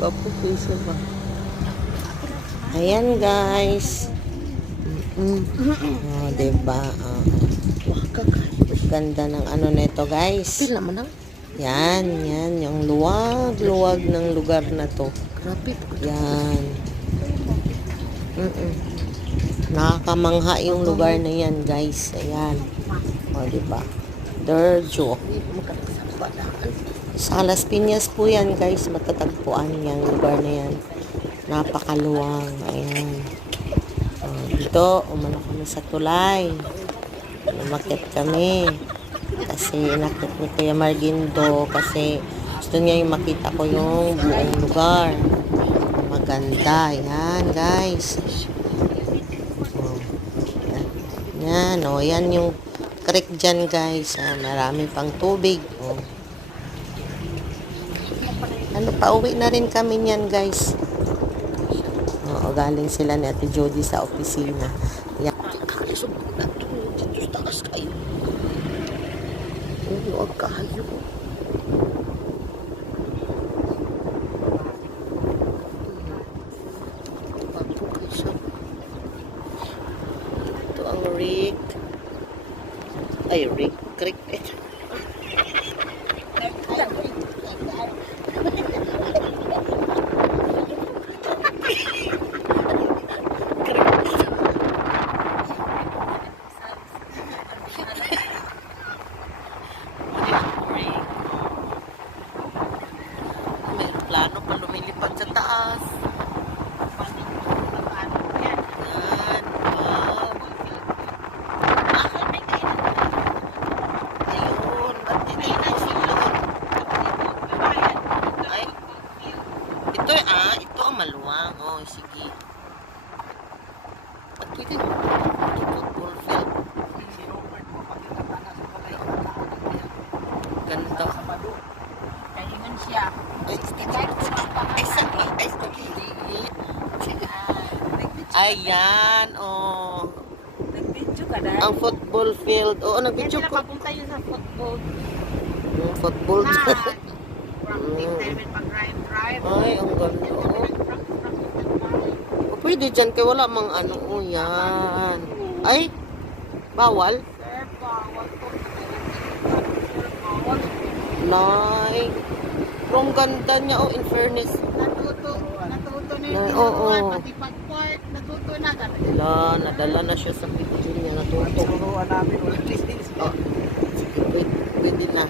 Gwapo piso ba? Ayan guys. Oh, diba? Ganda ng ano nito guys. Pila man ang? Yan, yung luwag ng lugar na to. Grabe. Yan. Nakakamangha yung lugar na yan guys. Ayan. O, diba? Derjo. Sa Las Piñas po yan guys. Matatagpuan yung lugar na yan. Napakaluwang. Ayan. O, dito, umano kami sa tulay. Umakit kami. Kasi inakit ni Kuya Margindo. Kasi gusto niya yung makita ko yung buong lugar. Maganda. Yan guys. Yan, o. Yan yung creek dyan, guys. Marami pang tubig. O. Ano, pauwi na rin kami niyan, guys. O, galing sila ni Ate Jody sa opisina. Yan. Dito taas kayo. Huwag kayo. Ito ang Rick. Ay, Rick. Creek. May plano pa lumilipad sa taas. Yan. Ayun. Ba't hindi na silon? Ay. Ito ito ang maluwang. Oh, sige. At pwede ito football field. Ganda. Kalingan siya. Ayan, oh. Nag-video ka dahil. Ang football field. Oo, Yan nag-video sila ko. papunta yun sa football. Yung football. Na. From Tinterman pag-drive. Ay, ang ganda. Oh. O, pwede dyan kaya wala mang ano. Oh, yan. Ay, bawal? Sir, bawal po. Nay. Pero ang ganda niya, oh, in fairness. Natuto na yung Oo. tinuruan. Pati pag-park, natuto na. Nadala na siya sa picture niya. Natutok. Turuan namin. Walang distance. Oh, sige, pwede na.